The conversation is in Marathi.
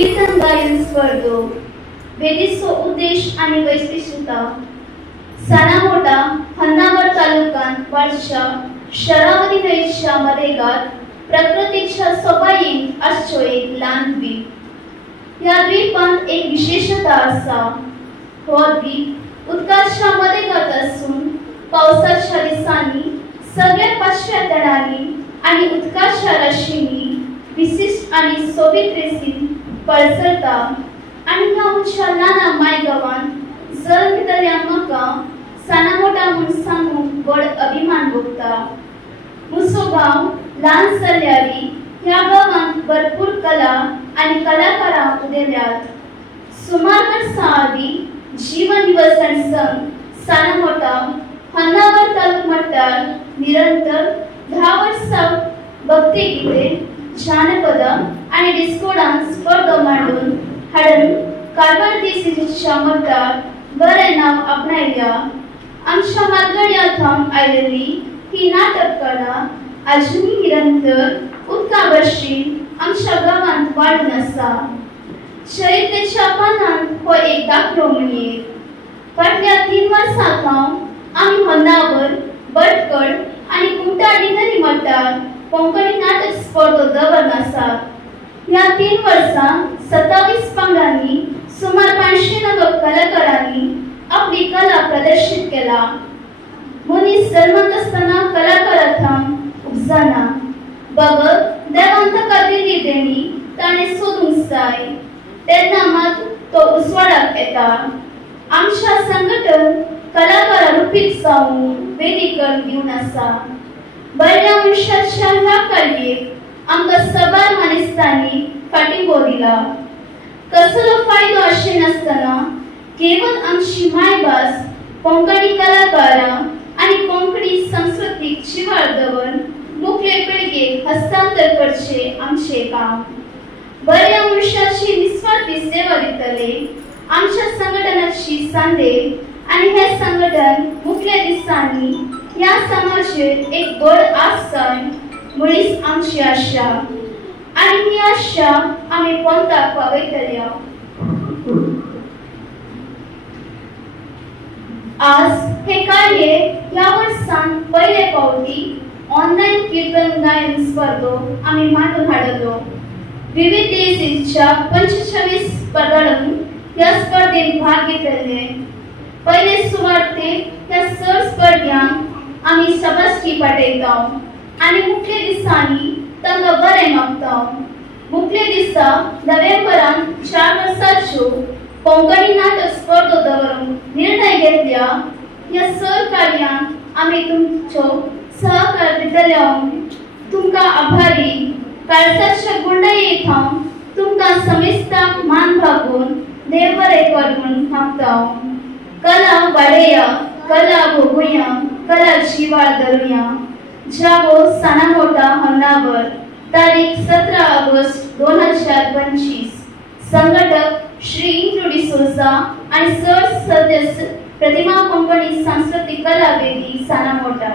कीर्तन गायन स्पर्धो वेदीचो उद्देश आणि वैशिष्ट्यता सानामोटा हन्नावर तालुक्यात वर्षा शरावती न्हंयच्या मदेगात प्रकृतीच्या सोबायेन आसचो एक ल्हान द्वीप। ह्या द्वीपांत एक विशेषता आसा। हो द्वीप उदकाच्या मदेगात आसून पावसाच्या दिसांनी सगळ्या पाचव्या तणांनी आणि उदकाच्या राशींनी विशिष्ट आणि सोबीत रेसीन पळसरता आणि ह्या उंच्या ल्हान मायगावांत जल्म घेतल्या म्हाका सानामोटा म्हूण सांगूंक व्हड अभिमान भोगता। म्हजो गांव ल्हान जाल्यारय ह्या गांवांत भरपूर कला आणि कलाकारां उदेल्यात। सुमार वर्सां आदीं जीवन निवसन संघ सानामोटा हन्नावर तालुक मट्टार निरंतर 10 वर्सां भक्तिगीते जानपद आणि डिस्को डान्स स्पर्धो मांडून हाडून कारवार दिसीच्या मट्टार बरें नांव आपणायल्या। आमच्या मालगड्या थंग आयिल्ली ही नाटक कला अजुनय निरंतर उदका भशेन आमच्या गांवांत वाडून आसा। चरितेच्या पानांत हो एक दाखलो म्हणजेर फाटल्या 3 वर्सां आमी हन्नावर भटकळ आणि कुमटाडी नदी मट्टार कोंकणी नाटक स्पर्धो दवरन आसात। ह्या 3 वर्सां 27 पंगडांनी सुमार 500 कलाकारांनी आपली कला प्रदर्शित केला। मनीस जल्मत आसतना कलाकारांक उपजना बगत देवान ताका दिल्ली देणी ताणें सोदूंक जाय तेन्ना मात तो उसवाडाक येता। आमच्या संघटन कलाकारां रुपीत जावन वेदिकर दिवन आसा। बऱ्या मनशाच्या ह्या कार्याक आमकां सबार मानेस्तांनी फाटिंबो दिला। कसलो फायदो अशें नासतना केवळ आमची मायभास कोंकणी कलाकारां आणि कोंकणी संस्कृतीक जिवाळ दवरून मुखेल पिळगेक हस्तांतर करचे आमचे काम। बऱ्या मनशाची निस्वार्थी सेवा दितले आमच्या संघटनाची सांदेल आणि हे संघटन मुखेल दिसांनी ह्या समाजाचेर एक व्हड आस जाय म्हणीच आमची आशा आणि ही आशा आमी पंथाक पावयतल्या। आज हे कार्य ह्या वर्सान पयले फावटी ऑनलाइन कीर्तन गायन स्पर्धो आमी मांडून हाडलो। विविध देशाच्या 45 स्पर्धकांनी ह्या स्पर्धेत भाग घेतले। पयले सुवाते ह्या सर स्पर्धांक आमी शाबासकी पाठयता आणि मुखेल दिसांनी तांकां बरें मागता। मुखेल दिसा नोव्हेंबरान 4 वर्सांच्यो कोंकणी नाटक स्पर्धो दवरूंक निर्णय घेतल्या। ह्या सर कार्याक आमी तुमचो सहकार दितल्या तुमकां आभारी। काळजाच्या गुंडायेक हांव तुमकां समेस्ताक मान भागून देव बरें कर म्हूण मागता। कला वाडया, कला भोगुया, कला जिवाळ धरुया। जागो सानामोटा हन्नावर, तारीख 17 ऑगस्ट 2025। संघटक श्री इंद्रू डिसोजा आणि सर सदस्य प्रतिमा कोंकणी सांस्कृतिक कला वेदी सानामोटा।